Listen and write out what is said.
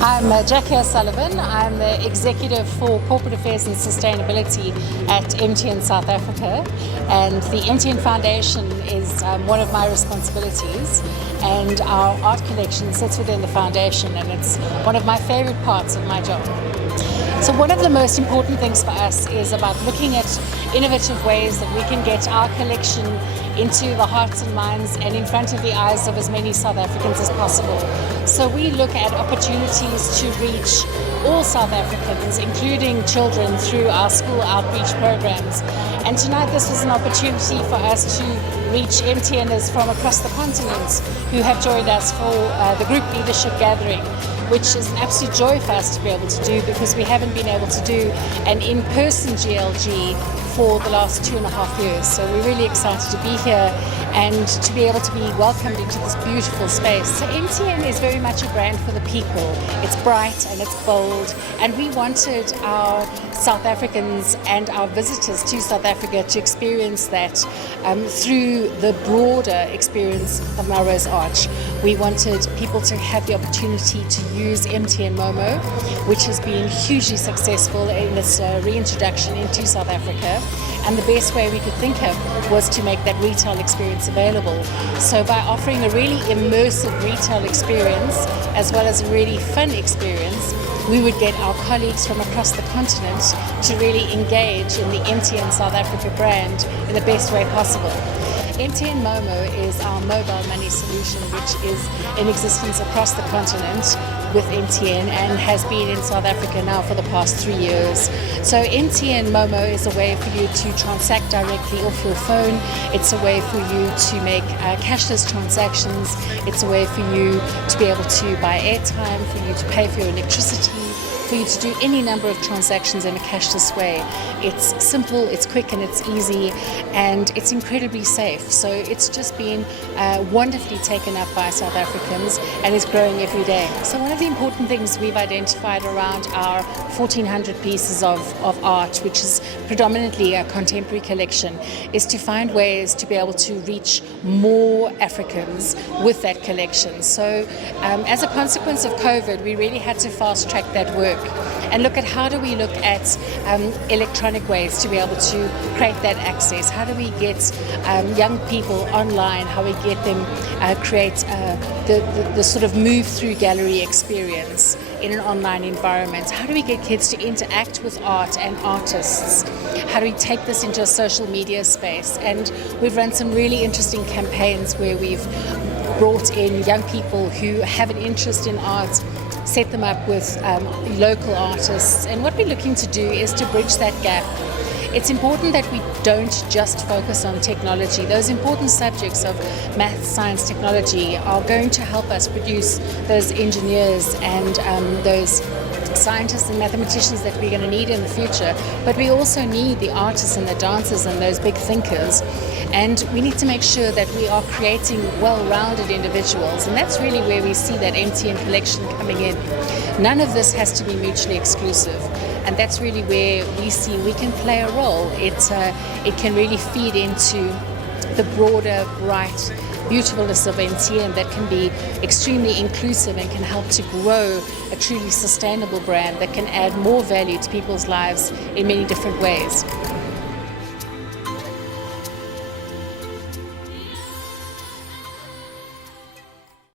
I'm Jackie O'Sullivan. I'm the Executive for Corporate Affairs and Sustainability at Mtn South Africa, and the Mtn Foundation is one of my responsibilities, and our art collection sits within the foundation, and it's one of my favorite parts of my job. So one of the most important things for us is about looking at innovative ways that we can get our collection into the hearts and minds and in front of the eyes of as many South Africans as possible. So we look at opportunities to reach all South Africans, including children, through our school outreach programs. And tonight this was an opportunity for us to reach MTNers from across the continent who have joined us for the group leadership gathering, which is an absolute joy for us to be able to do, because we haven't been able to do an in-person GLG for the last 2.5 years. So we're really excited to be here and to be able to be welcomed into this beautiful space. So MTN is very much a brand for the people. It's bright and it's bold, and we wanted our South Africans and our visitors to South Africa to experience that through the broader experience of Melrose Arch. We wanted people to have the opportunity to use Mtn Momo, which has been hugely successful in its reintroduction into South Africa. And the best way we could think of was to make that retail experience available. So by offering a really immersive retail experience as well as a really fun experience, we would get our colleagues from across the continent to really engage in the MTN South Africa brand in the best way possible. Mtn Momo is our mobile money solution, which is in existence across the continent with MTN and has been in South Africa now for the past 3 years. So MTN Momo is a way for you to transact directly off your phone. It's a way for you to make cashless transactions. It's a way for you to be able to buy airtime, for you to pay for your electricity, for you to do any number of transactions in a cashless way. It's simple, it's quick, and it's easy, and it's incredibly safe. So it's just been wonderfully taken up by South Africans and is growing every day. So one of the important things we've identified around our 1,400 pieces of art, which is predominantly a contemporary collection, is to find ways to be able to reach more Africans with that collection. So as a consequence of COVID, we really had to fast track that work and look at how do we look at electronic ways to be able to create that access. How do we get young people online, how we get them create the sort of move through gallery experience in an online environment? How do we get kids to interact with art and artists? How do we take this into a social media space? And we've run some really interesting campaigns where we've brought in young people who have an interest in art, set them up with local artists, and what we're looking to do is to bridge that gap. It's important that we don't just focus on technology. Those important subjects of math, science, technology are going to help us produce those engineers and those scientists and mathematicians that we're going to need in the future, but we also need the artists and the dancers and those big thinkers, and we need to make sure that we are creating well-rounded individuals, and that's really where we see that MTN collection coming in. None of this has to be mutually exclusive, and that's really where we see we can play a role. It can really feed into the broader, bright beautifulness of MTN that can be extremely inclusive and can help to grow a truly sustainable brand that can add more value to people's lives in many different ways.